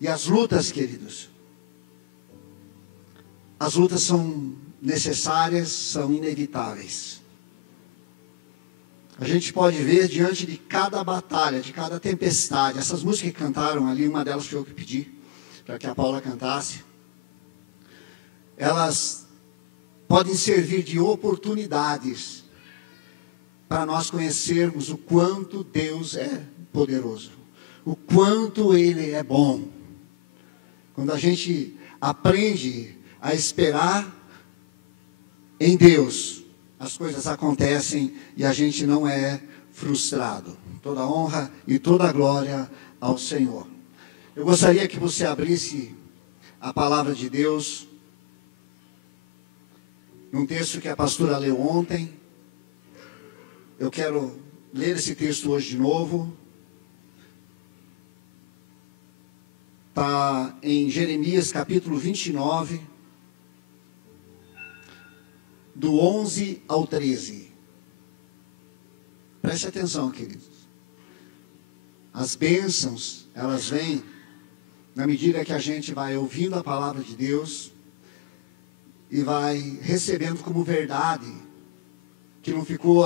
E as lutas, queridos, as lutas são necessárias, são inevitáveis. A gente pode ver diante de cada batalha, de cada tempestade, essas músicas que cantaram ali, uma delas foi eu que pedi, para que a Paula cantasse, elas podem servir de oportunidades para nós conhecermos o quanto Deus é poderoso, o quanto Ele é bom. Quando a gente aprende a esperar em Deus, as coisas acontecem e a gente não é frustrado. Toda honra e toda glória ao Senhor. Eu gostaria que você abrisse a palavra de Deus, num texto que a pastora leu ontem. Eu quero ler esse texto hoje de novo. Está em Jeremias capítulo 29, do 11 ao 13. Preste atenção, queridos. As bênçãos, elas vêm na medida que a gente vai ouvindo a palavra de Deus e vai recebendo como verdade, que não ficou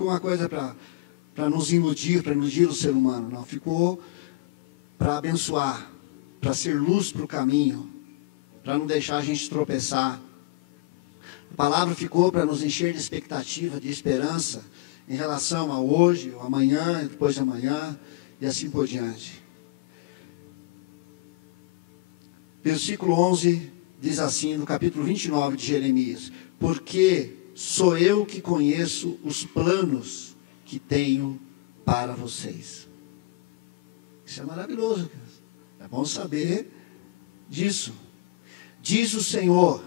uma coisa para nos iludir, para iludir o ser humano, não, ficou para abençoar, para ser luz para o caminho, para não deixar a gente tropeçar. A palavra ficou para nos encher de expectativa, de esperança, em relação ao hoje, ao amanhã, e depois de amanhã, e assim por diante. Versículo 11 diz assim, no capítulo 29 de Jeremias: porque sou eu que conheço os planos que tenho para vocês. Isso é maravilhoso. É bom saber disso. Diz o Senhor: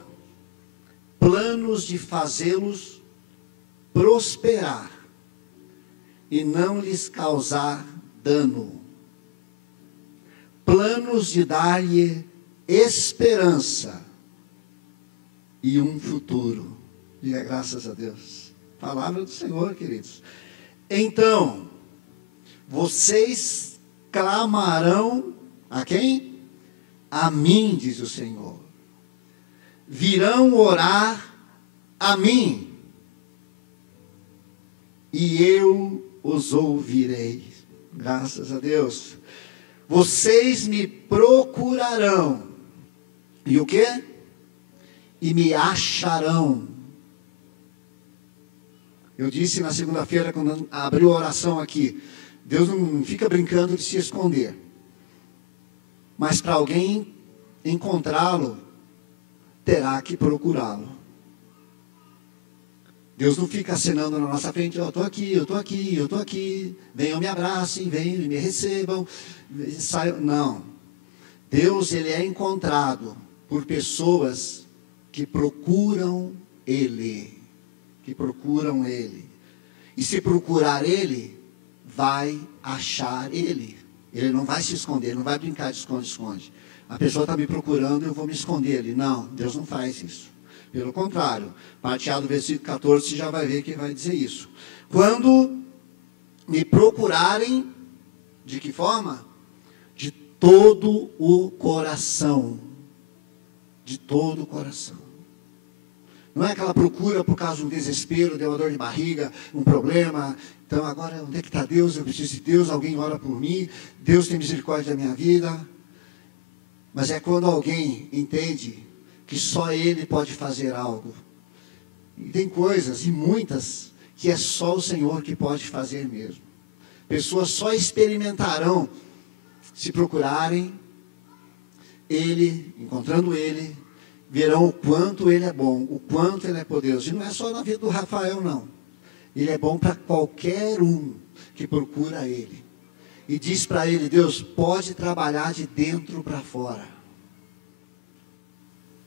planos de fazê-los prosperar e não lhes causar dano. Planos de dar-lhe esperança e um futuro. Diga graças a Deus. Palavra do Senhor, queridos. Então, vocês clamarão a quem? A mim, diz o Senhor. Virão orar a mim, e eu os ouvirei. Graças a Deus. Vocês me procurarão. E o quê? E me acharão. Eu disse na segunda-feira, quando abriu a oração aqui, Deus não fica brincando de se esconder. Mas para alguém encontrá-lo, terá que procurá-lo. Deus não fica acenando na nossa frente: eu estou aqui, eu estou aqui, eu estou aqui, venham me abracem, venham me recebam, saiam. Não. Deus, ele é encontrado por pessoas que procuram Ele. Que procuram Ele. E se procurar Ele, vai achar Ele. Ele não vai se esconder, não vai brincar de esconde-esconde. A pessoa está me procurando, eu vou me esconder ali. Não, Deus não faz isso. Pelo contrário, parte A do versículo 14, você já vai ver que vai dizer isso. Quando me procurarem, de que forma? De todo o coração. De todo o coração. Não é aquela procura por causa de um desespero, de uma dor de barriga, um problema. Então agora, onde é que está Deus? Eu preciso de Deus, alguém ora por mim, Deus tem misericórdia da minha vida. Mas é quando alguém entende que só Ele pode fazer algo. E tem coisas, e muitas, que é só o Senhor que pode fazer mesmo. Pessoas só experimentarão, se procurarem Ele, encontrando Ele, verão o quanto Ele é bom, o quanto Ele é poderoso. E não é só na vida do Rafael, não. Ele é bom para qualquer um que procura Ele. E diz para ele: Deus, pode trabalhar de dentro para fora.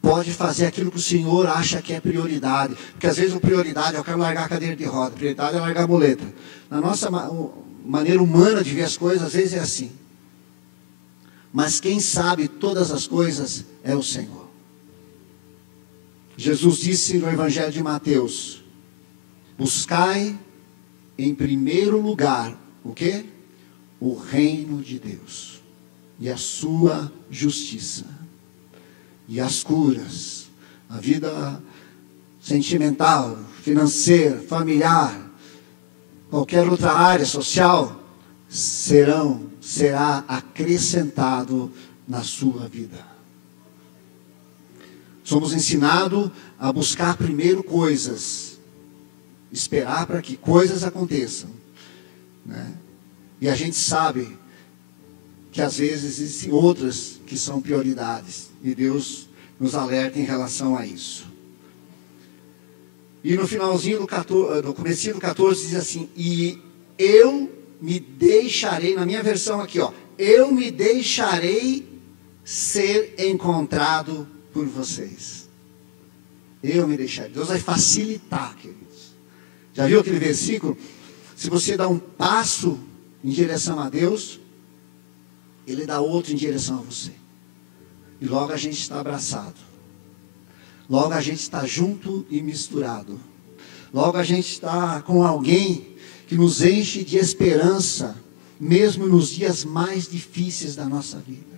Pode fazer aquilo que o Senhor acha que é prioridade. Porque às vezes a prioridade é: eu quero largar a cadeira de roda. A prioridade é largar a muleta. Na nossa maneira humana de ver as coisas, às vezes é assim. Mas quem sabe todas as coisas é o Senhor. Jesus disse no Evangelho de Mateus: buscai em primeiro lugar o quê? O reino de Deus. e a sua justiça. E as curas, a vida sentimental, financeira, familiar, qualquer outra área social, será acrescentado na sua vida. Somos ensinados a buscar primeiro coisas, esperar para que coisas aconteçam, né? E a gente sabe que às vezes existem outras que são prioridades, e Deus nos alerta em relação a isso. E no finalzinho no comecinho do 14 diz assim: e eu me deixarei, na minha versão aqui, ó, eu me deixarei ser encontrado por vocês. Eu me deixarei. Deus vai facilitar, queridos. Já viu aquele versículo? Se você dá um passo em direção a Deus, Ele dá outro em direção a você. E logo a gente está abraçado. Logo a gente está junto e misturado. Logo a gente está com alguém que nos enche de esperança, mesmo nos dias mais difíceis da nossa vida.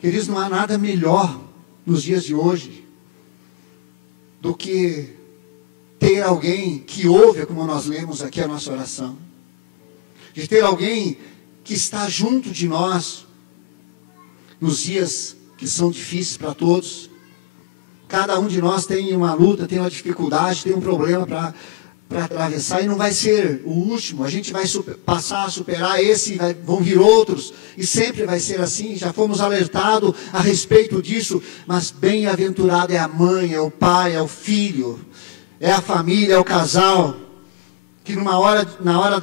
Queridos, não há nada melhor nos dias de hoje do que ter alguém que ouve, como nós lemos aqui a nossa oração. De ter alguém que está junto de nós nos dias que são difíceis para todos. Cada um de nós tem uma luta, tem uma dificuldade, tem um problema para atravessar, e não vai ser o último. A gente vai passar a superar esse, vão vir outros, e sempre vai ser assim. Já fomos alertados a respeito disso, mas bem-aventurado é a mãe, é o pai, é o filho, é a família, é o casal, que na hora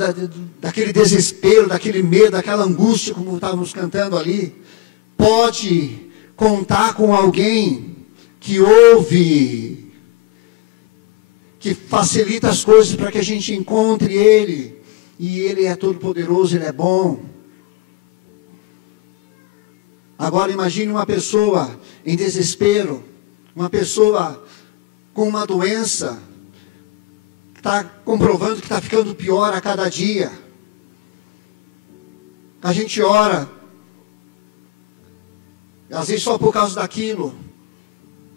daquele desespero, daquele medo, daquela angústia, como estávamos cantando ali, pode contar com alguém que ouve, que facilita as coisas para que a gente encontre Ele. E Ele é todo poderoso, Ele é bom. Agora imagine uma pessoa em desespero, uma pessoa com uma doença, está comprovando que está ficando pior a cada dia. A gente ora, às vezes só por causa daquilo,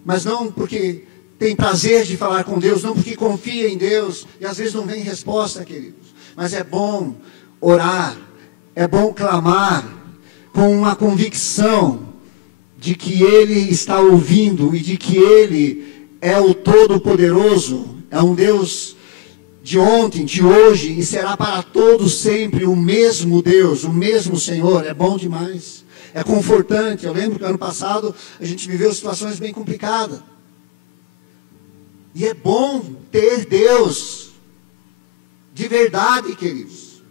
mas não porque tem prazer de falar com Deus, não porque confia em Deus, e às vezes não vem resposta, queridos. Mas é bom orar, é bom clamar, com uma convicção de que Ele está ouvindo, e de que Ele é o Todo-Poderoso, é um Deus de ontem, de hoje, e será para todos sempre o mesmo Deus, o mesmo Senhor. É bom demais, é confortante. Eu lembro que ano passado a gente viveu situações bem complicadas, e é bom ter Deus de verdade, queridos.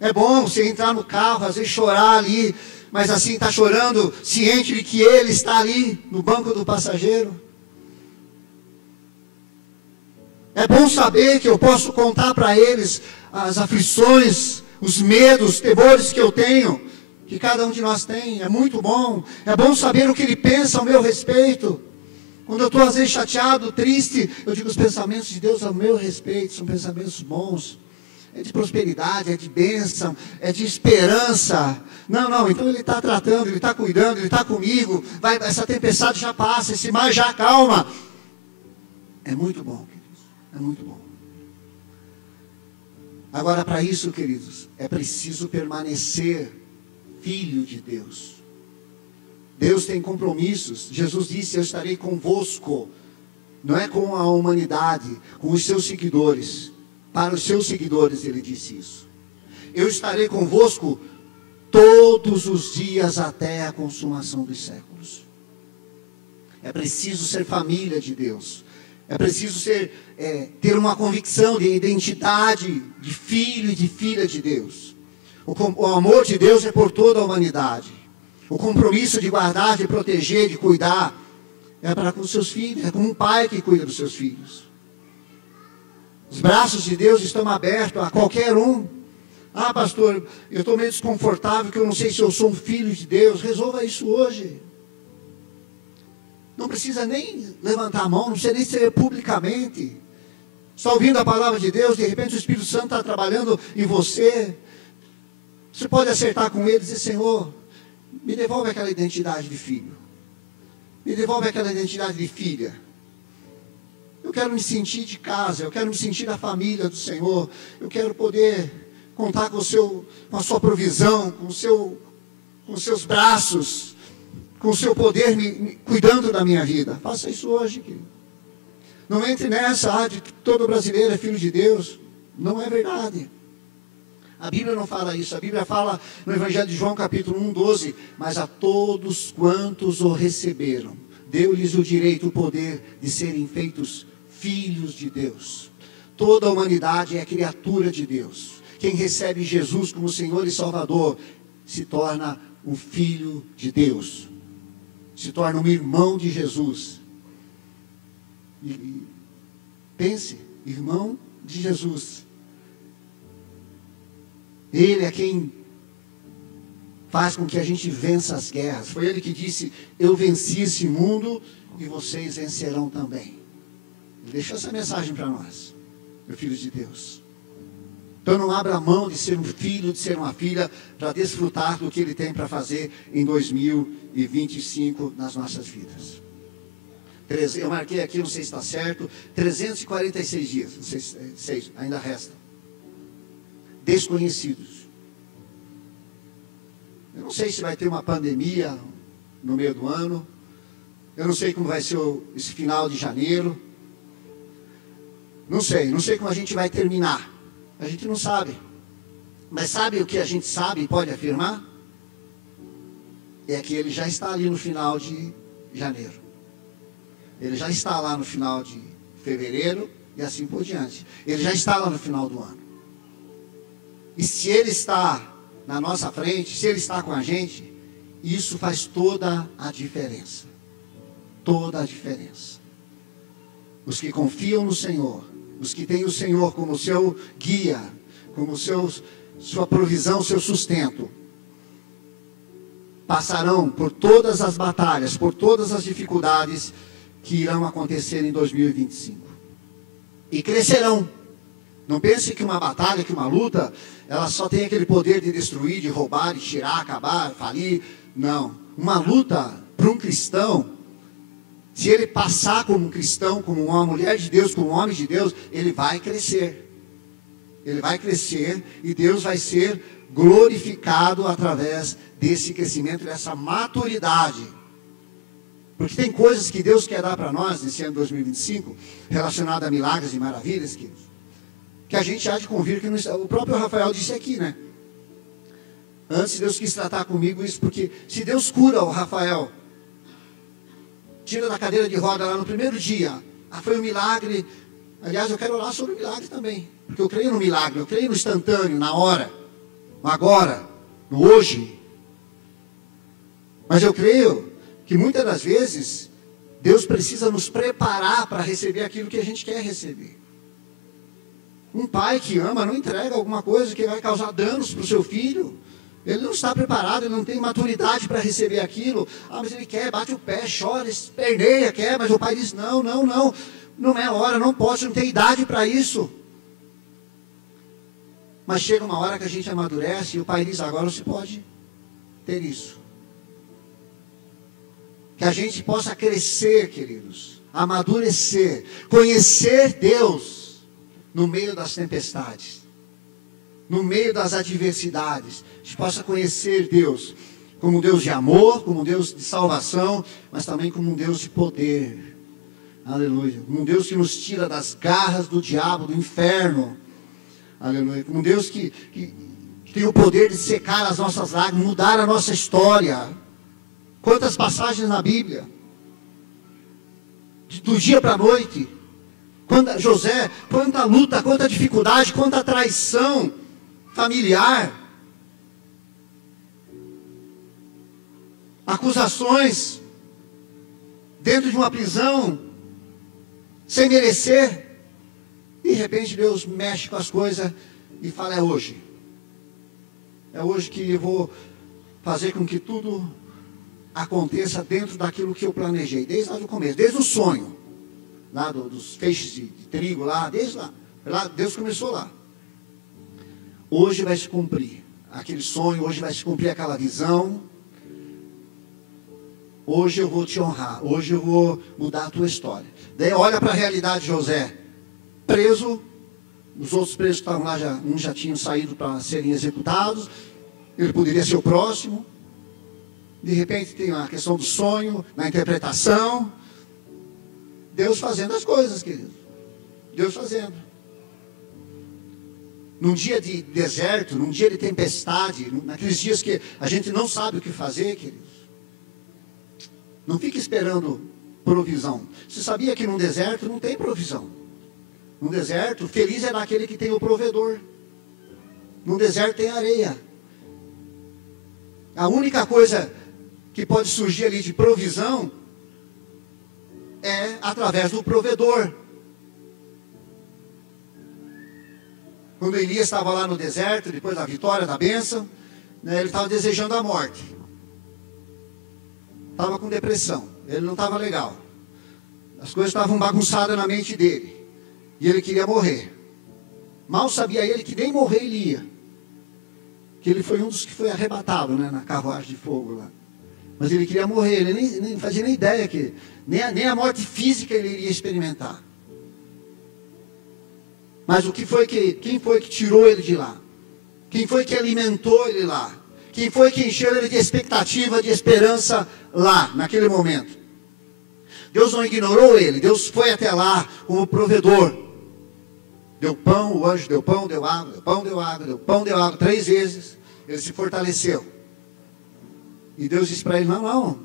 É bom você entrar no carro, às vezes chorar ali, mas assim está chorando, ciente de que Ele está ali no banco do passageiro. É bom saber que eu posso contar para eles as aflições, os medos, os temores que eu tenho, que cada um de nós tem. É muito bom. É bom saber o que Ele pensa ao meu respeito. Quando eu estou às vezes chateado, triste, eu digo: os pensamentos de Deus ao meu respeito são pensamentos bons. É de prosperidade, é de bênção, é de esperança. Não, então Ele está tratando, Ele está cuidando, Ele está comigo. Essa tempestade já passa, esse mar já acalma. É muito bom. É muito bom. Agora, para isso, queridos, é preciso permanecer filho de Deus. Deus tem compromissos. Jesus disse: eu estarei convosco. Não é com a humanidade, com os seus seguidores. Para os seus seguidores Ele disse isso. Eu estarei convosco todos os dias até a consumação dos séculos. É preciso ser família de Deus. É preciso ter uma convicção de identidade de filho e de filha de Deus. O amor de Deus é por toda a humanidade. O compromisso de guardar, de proteger, de cuidar, é para com os seus filhos. É como um pai que cuida dos seus filhos. Os braços de Deus estão abertos a qualquer um. Ah, pastor, eu estou meio desconfortável, que eu não sei se eu sou um filho de Deus. Resolva isso hoje. Não precisa nem levantar a mão, não precisa nem ser publicamente. Está ouvindo a palavra de Deus, de repente o Espírito Santo está trabalhando em você. Você pode acertar com ele e dizer: Senhor, me devolve aquela identidade de filho. Me devolve aquela identidade de filha. Eu quero me sentir de casa, eu quero me sentir da família do Senhor. Eu quero poder contar com a sua provisão, com os seus braços, com o seu poder cuidando da minha vida. Faça isso hoje, querido. Não entre nessa de que todo brasileiro é filho de Deus. Não é verdade. A Bíblia não fala isso. A Bíblia fala no Evangelho de João, capítulo 1, 12. Mas a todos quantos o receberam, deu-lhes o direito, o poder de serem feitos filhos de Deus. Toda a humanidade é criatura de Deus. Quem recebe Jesus como Senhor e Salvador se torna um filho de Deus. Se torna um irmão de Jesus. E pense, irmão de Jesus. Ele é quem faz com que a gente vença as guerras. Foi ele que disse: eu venci esse mundo e vocês vencerão também. Ele deixou essa mensagem para nós, meus filhos de Deus. Então não abra mão de ser um filho, de ser uma filha, para desfrutar do que Ele tem para fazer em 2025 nas nossas vidas. Eu marquei aqui, não sei se está certo, 346 dias, não sei se ainda resta. Desconhecidos. Eu não sei se vai ter uma pandemia no meio do ano. Eu não sei como vai ser esse final de janeiro. Não sei como a gente vai terminar. A gente não sabe. Mas sabe o que a gente sabe e pode afirmar? É que ele já está ali no final de janeiro. Ele já está lá no final de fevereiro e assim por diante. Ele já está lá no final do ano. E se ele está na nossa frente, se ele está com a gente, isso faz toda a diferença. Toda a diferença. Os que confiam no Senhor, os que têm o Senhor como seu guia, como sua provisão, seu sustento, passarão por todas as batalhas, por todas as dificuldades que irão acontecer em 2025. E crescerão. Não pense que uma batalha, que uma luta, ela só tem aquele poder de destruir, de roubar, de tirar, acabar, falir. Não. Uma luta para um cristão, se ele passar como um cristão, como uma mulher de Deus, como um homem de Deus, ele vai crescer. Ele vai crescer e Deus vai ser glorificado através desse crescimento, dessa maturidade. Porque tem coisas que Deus quer dar para nós nesse ano 2025, relacionado a milagres e maravilhas, que a gente há de convir que o próprio Rafael disse aqui, né? Antes Deus quis tratar comigo isso, porque se Deus cura o Rafael, tira da cadeira de roda lá no primeiro dia, foi um milagre. Aliás, eu quero orar sobre o milagre também, porque eu creio no milagre, eu creio no instantâneo, na hora, no agora, no hoje. Mas eu creio que muitas das vezes Deus precisa nos preparar para receber aquilo que a gente quer receber. Um pai que ama não entrega alguma coisa que vai causar danos para o seu filho. Ele não está preparado, ele não tem maturidade para receber aquilo. Mas ele quer, bate o pé, chora, esperneia, quer, mas o pai diz: não, não, não, não é hora, não posso, não tem idade para isso. Mas chega uma hora que a gente amadurece e o pai diz: agora você pode ter isso. Que a gente possa crescer, queridos, amadurecer, conhecer Deus no meio das tempestades, no meio das adversidades. A gente possa conhecer Deus como um Deus de amor, como um Deus de salvação, mas também como um Deus de poder. Aleluia. Um Deus que nos tira das garras do diabo, do inferno. Aleluia. Um Deus que tem o poder de secar as nossas lágrimas, mudar a nossa história. Quantas passagens na Bíblia, do dia para a noite, José, quanta luta, quanta dificuldade, quanta traição familiar, acusações dentro de uma prisão, sem merecer. De repente Deus mexe com as coisas e fala: é hoje que eu vou fazer com que tudo aconteça dentro daquilo que eu planejei, desde lá do começo, desde o sonho, lá dos feixes de trigo, desde lá, Deus começou lá. Hoje vai se cumprir aquele sonho, hoje vai se cumprir aquela visão. Hoje eu vou te honrar, hoje eu vou mudar a tua história. Daí olha para a realidade de José, preso, os outros presos que estavam lá, uns já tinham saído para serem executados, ele poderia ser o próximo. De repente tem a questão do sonho, na interpretação. Deus fazendo as coisas, querido. Deus fazendo. Num dia de deserto, num dia de tempestade, naqueles dias que a gente não sabe o que fazer, queridos. Não fique esperando provisão. Você sabia que num deserto não tem provisão? Num deserto, feliz é daquele que tem o provedor. Num deserto tem areia. A única coisa que pode surgir ali de provisão é através do provedor. Quando Elias estava lá no deserto, depois da vitória, da bênção, né, ele estava desejando a morte. Estava com depressão, ele não estava legal. As coisas estavam bagunçadas na mente dele. E ele queria morrer. Mal sabia ele que nem morrer ele ia. Que ele foi um dos que foi arrebatado, né, na carruagem de fogo lá. Mas ele queria morrer, ele nem fazia nem ideia que nem a morte física ele iria experimentar. Mas quem foi que tirou ele de lá? Quem foi que alimentou ele lá? Quem foi que encheu ele de expectativa, de esperança lá, naquele momento? Deus não ignorou ele, Deus foi até lá como provedor. Deu pão, o anjo deu pão, deu água, deu pão, deu água, deu pão, deu água, 3 vezes, ele se fortaleceu. E Deus disse para ele, não,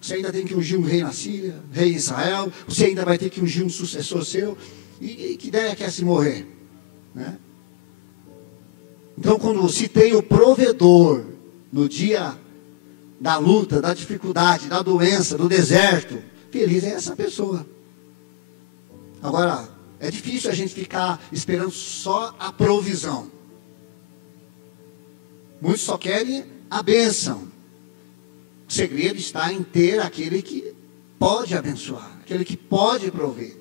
você ainda tem que ungir um rei na Síria, rei em Israel, você ainda vai ter que ungir um sucessor seu, e que ideia que é se morrer? Né? Então, quando se tem o provedor no dia da luta, da dificuldade, da doença, do deserto, feliz é essa pessoa. Agora, é difícil a gente ficar esperando só a provisão. Muitos só querem a bênção. O segredo está em ter aquele que pode abençoar, aquele que pode prover,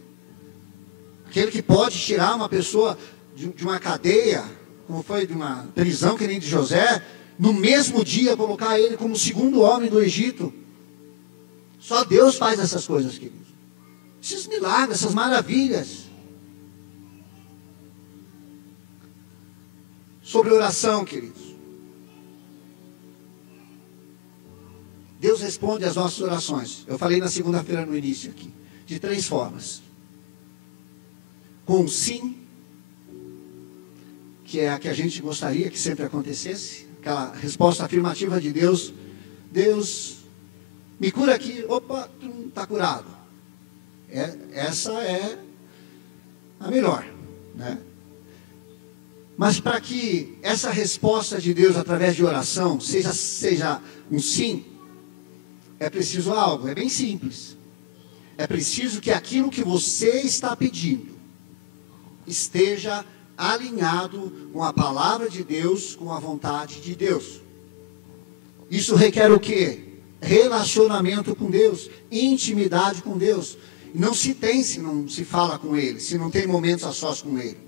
aquele que pode tirar uma pessoa de uma cadeia, como foi de uma prisão que nem de José, no mesmo dia colocar ele como o segundo homem do Egito. Só Deus faz essas coisas, queridos. Esses milagres, essas maravilhas. Sobre oração, queridos. Deus responde às nossas orações. Eu falei na segunda-feira no início aqui. De 3 formas. Com sim, que é a que a gente gostaria que sempre acontecesse. Aquela resposta afirmativa de Deus. Deus, me cura aqui. Opa, tu não está curado. Essa é a melhor, né? Mas para que essa resposta de Deus através de oração seja um sim, é preciso algo, é bem simples. É preciso que aquilo que você está pedindo esteja alinhado com a palavra de Deus, com a vontade de Deus. Isso requer o quê? Relacionamento com Deus, intimidade com Deus. Não se tem se não se fala com Ele, se não tem momentos a sós com Ele.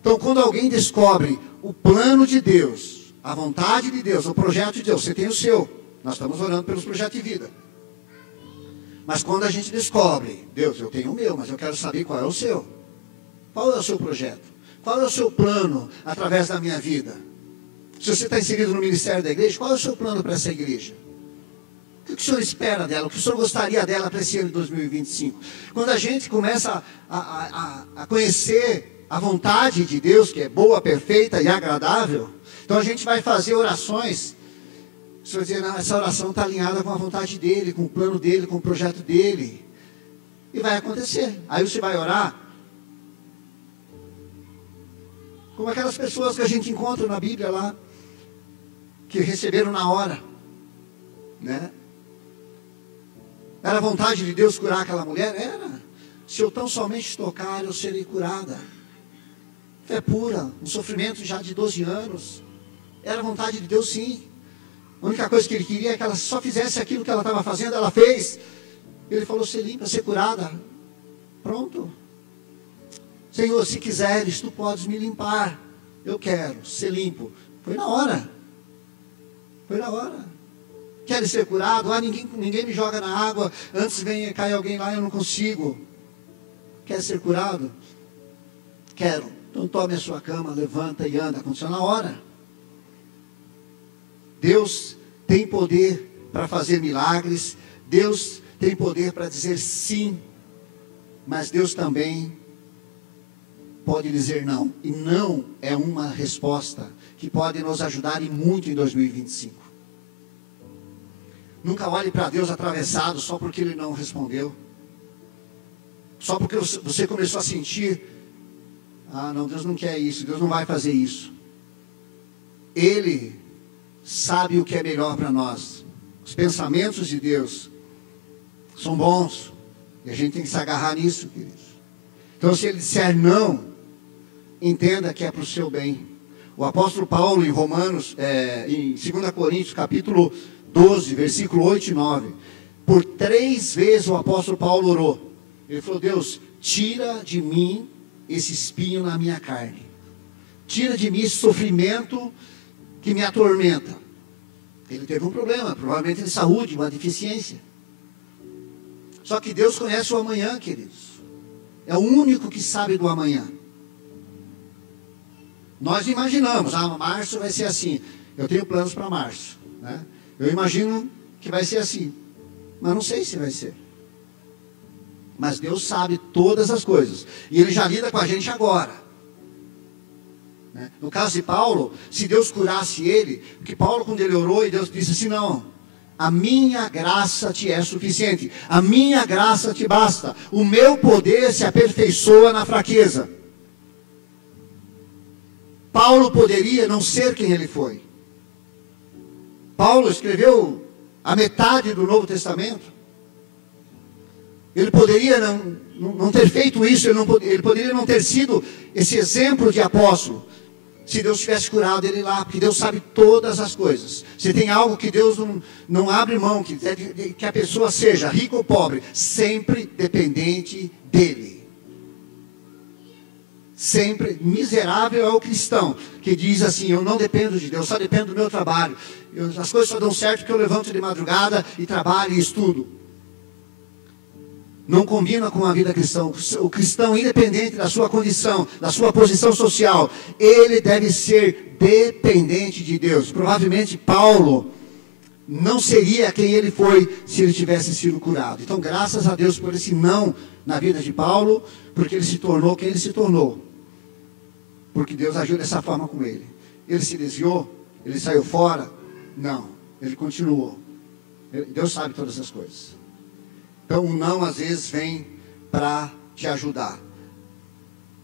Então, quando alguém descobre o plano de Deus, a vontade de Deus, o projeto de Deus, você tem o seu. Nós estamos orando pelos projetos de vida. Mas quando a gente descobre, Deus, eu tenho o meu, mas eu quero saber qual é o seu. Qual é o seu projeto? Qual é o seu plano através da minha vida? Se você está inserido no ministério da igreja, qual é o seu plano para essa igreja? O que o senhor espera dela? O que o senhor gostaria dela para esse ano de 2025? Quando a gente começa a conhecer a vontade de Deus, que é boa, perfeita e agradável, então a gente vai fazer orações. O senhor dizer, não, essa oração está alinhada com a vontade dele, com o plano dele, com o projeto dele. E vai acontecer. Aí você vai orar. Como aquelas pessoas que a gente encontra na Bíblia lá, que receberam na hora, né? Era a vontade de Deus curar aquela mulher? Era. Se eu tão somente tocar, eu serei curada. Fé pura, um sofrimento já de 12 anos. Era a vontade de Deus, sim. A única coisa que ele queria é que ela só fizesse aquilo que ela estava fazendo, ela fez. Ele falou, ser limpa, ser curada. Pronto. Senhor, se quiseres, tu podes me limpar. eu quero ser limpo. Foi na hora. Foi na hora. Quer ser curado? Ninguém me joga na água, antes cai alguém lá e eu não consigo. Quer ser curado? Quero. Então tome a sua cama, levanta e anda. Aconteceu na hora. Deus tem poder para fazer milagres. Deus tem poder para dizer sim. Mas Deus também pode dizer não. E não é uma resposta que pode nos ajudar e muito em 2025. Nunca olhe para Deus atravessado só porque Ele não respondeu. Só porque você começou a sentir, não, Deus não quer isso, Deus não vai fazer isso. Ele sabe o que é melhor para nós. Os pensamentos de Deus são bons. E a gente tem que se agarrar nisso, queridos. Então, se Ele disser não, entenda que é para o seu bem. O apóstolo Paulo, em Romanos, em 2 Coríntios, capítulo 12, versículo 8 e 9. Por 3 vezes o apóstolo Paulo orou. Ele falou: Deus, tira de mim esse espinho na minha carne. Tira de mim esse sofrimento que me atormenta. Ele teve um problema, provavelmente de saúde, uma deficiência. Só que Deus conhece o amanhã, queridos. É o único que sabe do amanhã. Nós imaginamos, março vai ser assim. Eu tenho planos para março, né? Eu imagino que vai ser assim, mas não sei se vai ser. Mas Deus sabe todas as coisas. E Ele já lida com a gente agora. Né? No caso de Paulo, se Deus curasse ele, porque Paulo, quando ele orou, e Deus disse assim: não, a minha graça te é suficiente. A minha graça te basta. O meu poder se aperfeiçoa na fraqueza. Paulo poderia não ser quem ele foi. Paulo escreveu a metade do Novo Testamento. Ele poderia não ter feito isso, ele poderia não ter sido esse exemplo de apóstolo, se Deus tivesse curado ele lá, porque Deus sabe todas as coisas. Se tem algo que Deus não abre mão, que a pessoa seja rica ou pobre, sempre dependente dele. Sempre. Miserável é o cristão que diz assim: eu não dependo de Deus, só dependo do meu trabalho. As coisas só dão certo porque eu levanto de madrugada e trabalho e estudo. Não combina com a vida cristã. O cristão, independente da sua condição, da sua posição social, ele deve ser dependente de Deus. Provavelmente Paulo não seria quem ele foi se ele tivesse sido curado. Então, graças a Deus por esse não na vida de Paulo, porque ele se tornou quem ele se tornou. Porque Deus agiu dessa forma com ele. Ele se desviou? Ele saiu fora? Não, ele continuou. Deus sabe todas essas coisas. Então o não às vezes vem para te ajudar.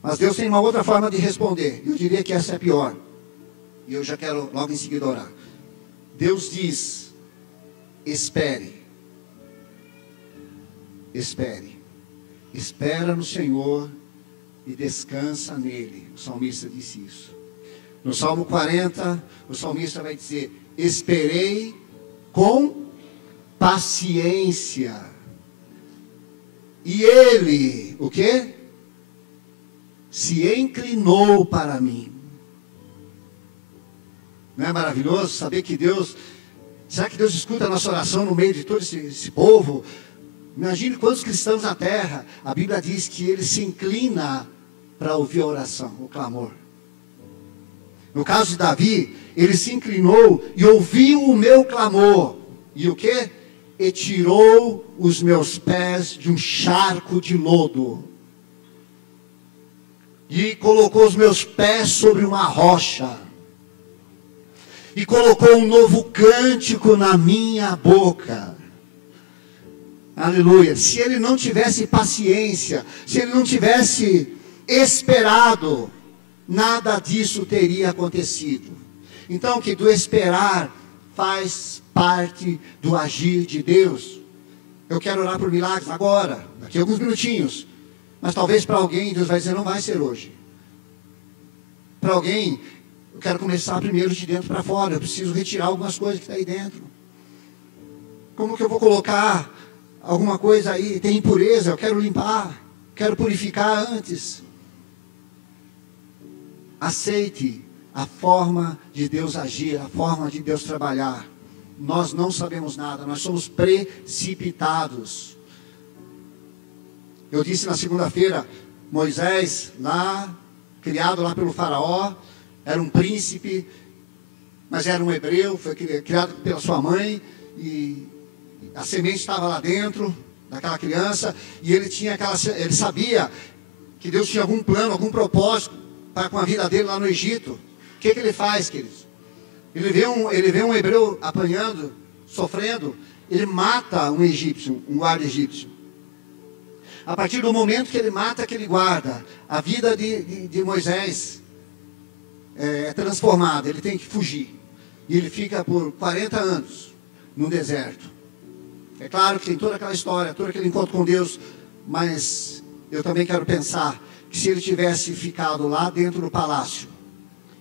Mas Deus tem uma outra forma de responder. Eu diria que essa é a pior. E eu já quero logo em seguida orar. Deus diz: espere. Espere. Espera no Senhor e descansa nele. O salmista disse isso. No Salmo 40, o salmista vai dizer: esperei com paciência. E ele, o quê? Se inclinou para mim. Não é maravilhoso saber que Deus... Será que Deus escuta a nossa oração no meio de todo esse povo? Imagine quantos cristãos na terra. A Bíblia diz que ele se inclina para ouvir a oração, o clamor. No caso de Davi, ele se inclinou e ouviu o meu clamor. E o quê? E tirou os meus pés de um charco de lodo. E colocou os meus pés sobre uma rocha. E colocou um novo cântico na minha boca. Aleluia. Se ele não tivesse paciência, se ele não tivesse esperado, nada disso teria acontecido. Então, que do esperar faz parte do agir de Deus. Eu quero orar por milagres agora, daqui a alguns minutinhos. Mas talvez para alguém Deus vai dizer: não vai ser hoje. Para alguém, eu quero começar primeiro de dentro para fora. Eu preciso retirar algumas coisas que estão aí dentro. Como que eu vou colocar alguma coisa aí? Tem impureza, eu quero limpar. Quero purificar antes. Aceite a forma de Deus agir, a forma de Deus trabalhar. Nós não sabemos nada, nós somos precipitados. Eu disse na segunda-feira, Moisés, criado lá pelo faraó, era um príncipe, mas era um hebreu, foi criado pela sua mãe, e a semente estava lá dentro daquela criança, e ele sabia que Deus tinha algum plano, algum propósito para com a vida dele lá no Egito. O que ele faz, queridos? Ele vê um hebreu apanhando, sofrendo, ele mata um egípcio, um guarda egípcio. A partir do momento que ele mata aquele guarda, a vida de Moisés é transformada, ele tem que fugir. E ele fica por 40 anos no deserto. É claro que tem toda aquela história, todo aquele encontro com Deus, mas eu também quero pensar que se ele tivesse ficado lá dentro do palácio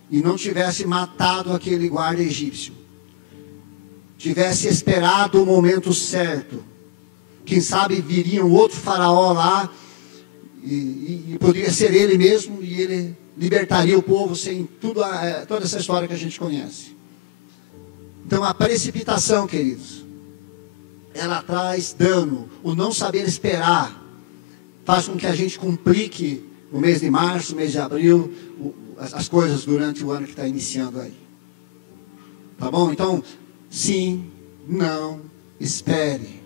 e não tivesse matado aquele guarda egípcio, tivesse esperado o momento certo, quem sabe viria um outro faraó lá, e poderia ser ele mesmo, e ele libertaria o povo sem toda essa história que a gente conhece. Então a precipitação, queridos, ela traz dano. O não saber esperar faz com que a gente complique o mês de março, o mês de abril, as coisas durante o ano que está iniciando aí. Tá bom? Então, sim, não, espere.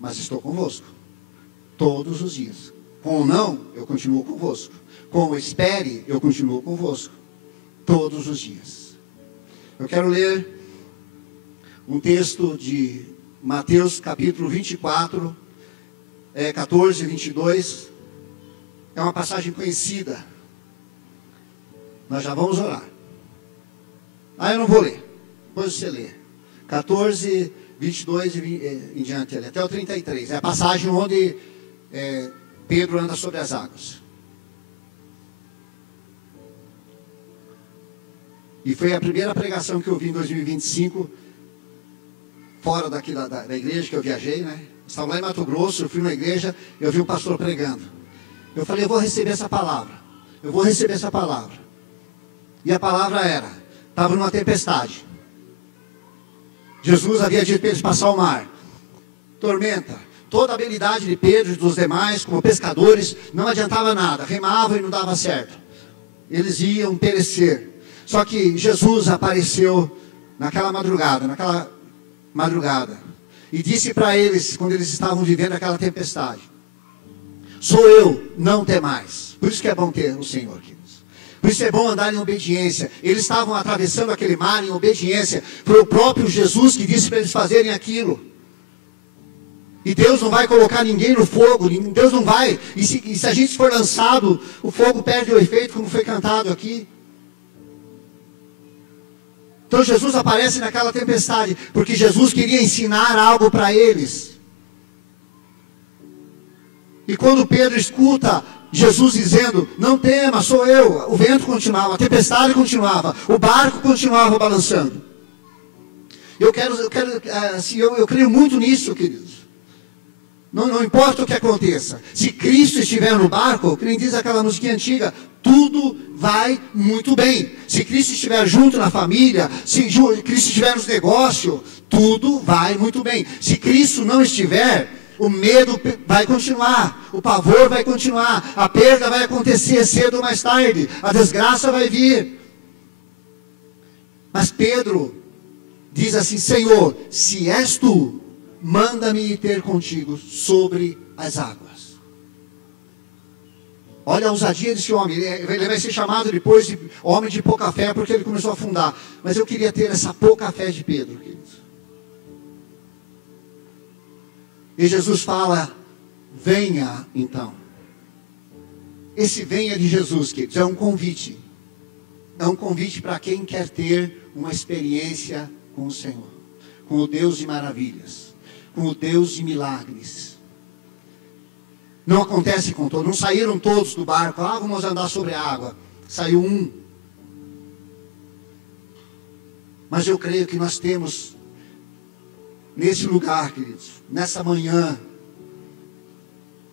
Mas estou convosco, todos os dias. Com o não, eu continuo convosco. Com o espere, eu continuo convosco, todos os dias. Eu quero ler um texto de Mateus capítulo 24, 14 e 22. É uma passagem conhecida. Nós já vamos orar. Eu não vou ler, depois você lê. 14, 22 e em diante, até o 33. É a passagem onde Pedro anda sobre as águas. E foi a primeira pregação que eu vi em 2025, fora daqui da igreja que eu viajei, né? Estava lá em Mato Grosso, eu fui numa igreja, eu vi um pastor pregando. Eu falei, eu vou receber essa palavra. Eu vou receber essa palavra. E a palavra estava numa tempestade. Jesus havia dito para eles passar o mar. Tormenta. Toda a habilidade de Pedro e dos demais, como pescadores, não adiantava nada. Remavam e não dava certo. Eles iam perecer. Só que Jesus apareceu naquela madrugada. E disse para eles, quando eles estavam vivendo aquela tempestade: sou eu, não temais. Por isso que é bom ter o Senhor, queridos. Por isso é bom andar em obediência. Eles estavam atravessando aquele mar em obediência. Foi o próprio Jesus que disse para eles fazerem aquilo. E Deus não vai colocar ninguém no fogo. Deus não vai. E se a gente for lançado, o fogo perde o efeito, como foi cantado aqui. Então Jesus aparece naquela tempestade, porque Jesus queria ensinar algo para eles. E quando Pedro escuta Jesus dizendo, não tema, sou eu, o vento continuava, a tempestade continuava, o barco continuava balançando. Eu creio muito nisso, queridos. Não importa o que aconteça. Se Cristo estiver no barco, que nem diz aquela musiquinha antiga, tudo vai muito bem. Se Cristo estiver junto na família, se Cristo estiver nos negócios, tudo vai muito bem. Se Cristo não estiver, o medo vai continuar, o pavor vai continuar, a perda vai acontecer cedo ou mais tarde, a desgraça vai vir. Mas Pedro diz assim, Senhor, se és tu, manda-me ir ter contigo sobre as águas. Olha a ousadia desse homem. Ele vai ser chamado depois de homem de pouca fé, porque ele começou a afundar. Mas eu queria ter essa pouca fé de Pedro, queridos. E Jesus fala, venha então. Esse venha de Jesus, queridos, é um convite. É um convite para quem quer ter uma experiência com o Senhor, com o Deus de maravilhas, com o Deus de milagres. Não acontece com todos, não saíram todos do barco, vamos andar sobre a água. Saiu um. Mas eu creio que nós temos, nesse lugar, queridos, nessa manhã,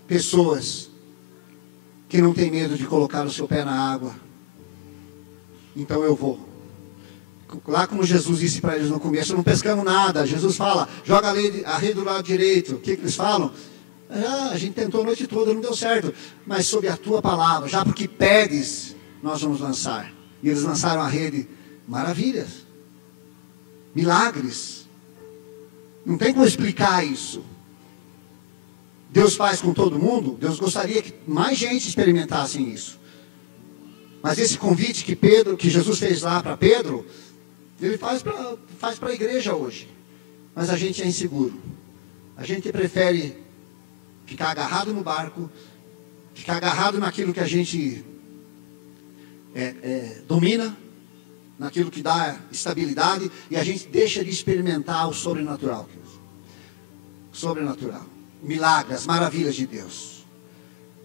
pessoas que não têm medo de colocar o seu pé na água, então eu vou. Lá como Jesus disse para eles no começo, não pescamos nada. Jesus fala, joga a rede do lado direito. O que eles falam? A gente tentou a noite toda, não deu certo. Mas sob a tua palavra, já porque pedes, nós vamos lançar. E eles lançaram a rede. Maravilhas. Milagres. Não tem como explicar isso. Deus faz com todo mundo. Deus gostaria que mais gente experimentasse isso. Mas esse convite que Jesus fez lá para Pedro, ele faz para a igreja hoje. Mas a gente é inseguro. A gente prefere ficar agarrado no barco, ficar agarrado naquilo que a gente domina, naquilo que dá estabilidade, e a gente deixa de experimentar o sobrenatural. Sobrenatural. Milagres, as maravilhas de Deus.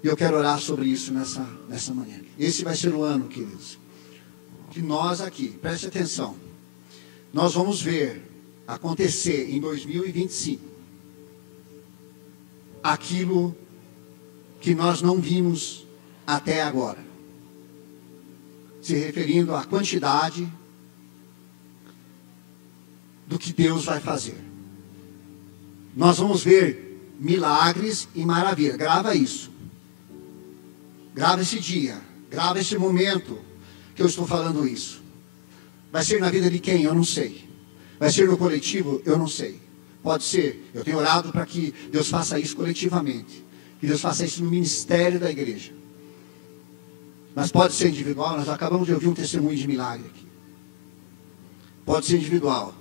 E eu quero orar sobre isso nessa manhã. Esse vai ser o ano, queridos, que nós aqui, preste atenção, nós vamos ver acontecer em 2025 aquilo que nós não vimos até agora. Se referindo à quantidade do que Deus vai fazer. Nós vamos ver milagres e maravilhas. Grava isso. Grava esse dia. Grava esse momento que eu estou falando isso. Vai ser na vida de quem? Eu não sei. Vai ser no coletivo? Eu não sei. Pode ser. Eu tenho orado para que Deus faça isso coletivamente. Que Deus faça isso no ministério da igreja. Mas pode ser individual. Nós acabamos de ouvir um testemunho de milagre aqui. Pode ser individual.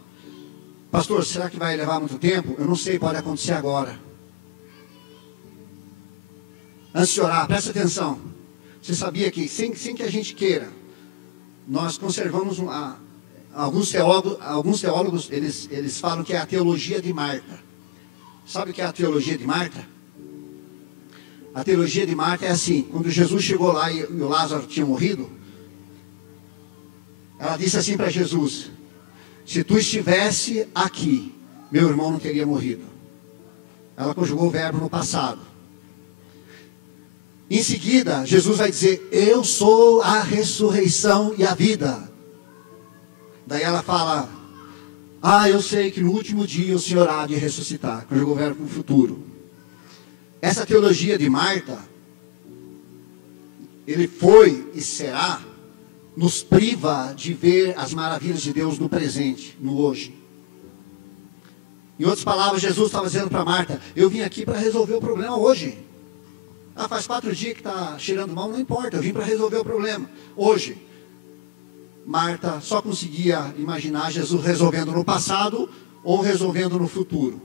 Pastor, será que vai levar muito tempo? Eu não sei, pode acontecer agora. Antes de orar, presta atenção. Você sabia que, sem que a gente queira, nós conservamos alguns teólogos, eles falam que é a teologia de Marta. Sabe o que é a teologia de Marta? A teologia de Marta é assim: quando Jesus chegou lá e o Lázaro tinha morrido, ela disse assim para Jesus: se tu estivesse aqui, meu irmão não teria morrido. Ela conjugou o verbo no passado. Em seguida, Jesus vai dizer: eu sou a ressurreição e a vida. Daí ela fala: eu sei que no último dia o Senhor há de ressuscitar. Conjugou o verbo no futuro. Essa teologia de Marta, ele foi e será, nos priva de ver as maravilhas de Deus no presente, no hoje. Em outras palavras, Jesus estava dizendo para Marta: eu vim aqui para resolver o problema hoje. Faz 4 dias que está cheirando mal, não importa, eu vim para resolver o problema hoje. Marta só conseguia imaginar Jesus resolvendo no passado ou resolvendo no futuro.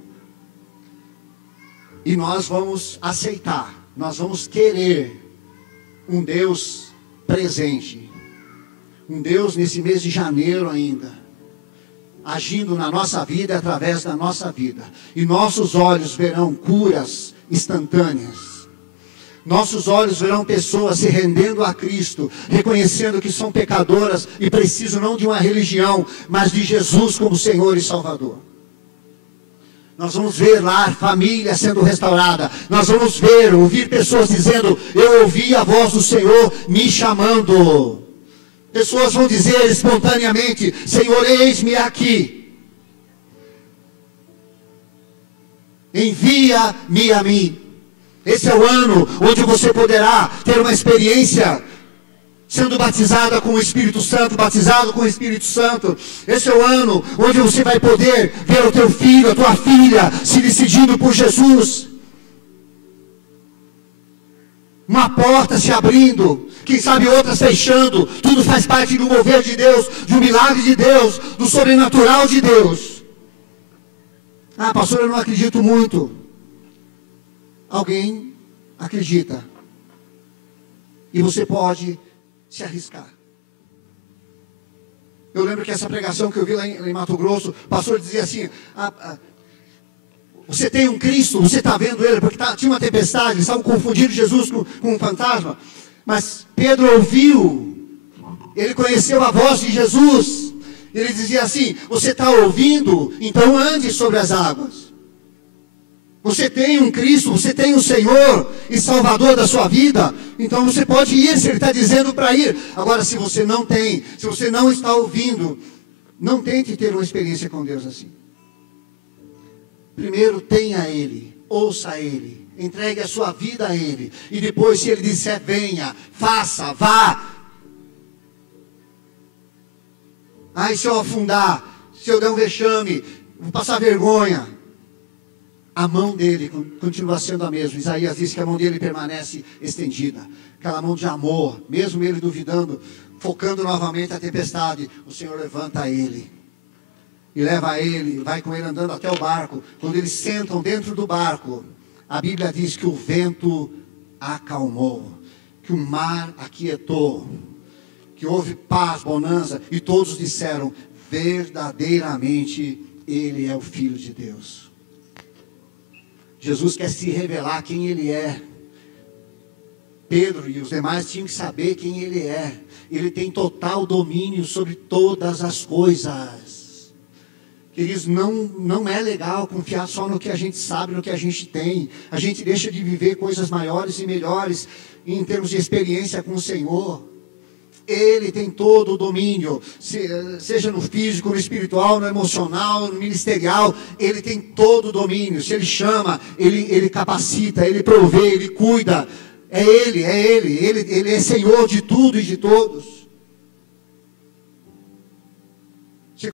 E nós vamos aceitar, nós vamos querer um Deus presente. Um Deus nesse mês de janeiro ainda, agindo na nossa vida e através da nossa vida. E nossos olhos verão curas instantâneas. Nossos olhos verão pessoas se rendendo a Cristo, reconhecendo que são pecadoras e precisam não de uma religião, mas de Jesus como Senhor e Salvador. Nós vamos ver lá família sendo restaurada. Nós vamos ouvir pessoas dizendo: eu ouvi a voz do Senhor me chamando. Pessoas vão dizer espontaneamente: Senhor, eis-me aqui. Envia-me a mim. Esse é o ano onde você poderá ter uma experiência sendo batizada com o Espírito Santo, batizado com o Espírito Santo. Esse é o ano onde você vai poder ver o teu filho, a tua filha se decidindo por Jesus. Uma porta se abrindo, quem sabe outras fechando. Tudo faz parte do mover de Deus, do milagre de Deus, do sobrenatural de Deus. Pastor, eu não acredito muito. Alguém acredita. E você pode se arriscar. Eu lembro que essa pregação que eu vi lá em Mato Grosso, o pastor dizia assim: você tem um Cristo, você está vendo ele, porque tinha uma tempestade, eles estavam confundindo Jesus com um fantasma. Mas Pedro ouviu, ele conheceu a voz de Jesus. Ele dizia assim: você está ouvindo? Então ande sobre as águas. Você tem um Cristo, você tem um Senhor e Salvador da sua vida, então você pode ir se Ele está dizendo para ir. Agora, se você não tem, se você não está ouvindo, não tente ter uma experiência com Deus assim. Primeiro tenha Ele, ouça Ele, entregue a sua vida a Ele, e depois, se Ele disser venha, faça, vá. Ai, se eu afundar, se eu der um vexame, vou passar vergonha. A mão dele continua sendo a mesma. Isaías diz que a mão dele permanece estendida. Aquela mão de amor, mesmo ele duvidando, focando novamente a tempestade, o Senhor levanta ele. E leva ele, vai com ele andando até o barco. Quando eles sentam dentro do barco, a Bíblia diz que o vento acalmou, que o mar aquietou, que houve paz, bonança, e todos disseram, verdadeiramente Ele é o Filho de Deus. Jesus quer se revelar quem Ele é. Pedro e os demais tinham que saber quem Ele é. Ele tem total domínio sobre todas as coisas. Queridos, não é legal confiar só no que a gente sabe, no que a gente tem. A gente deixa de viver coisas maiores e melhores em termos de experiência com o Senhor. Ele tem todo o domínio, seja no físico, no espiritual, no emocional, no ministerial. Ele tem todo o domínio. Se Ele chama, Ele capacita, Ele provê, Ele cuida. Ele é Senhor de tudo e de todos.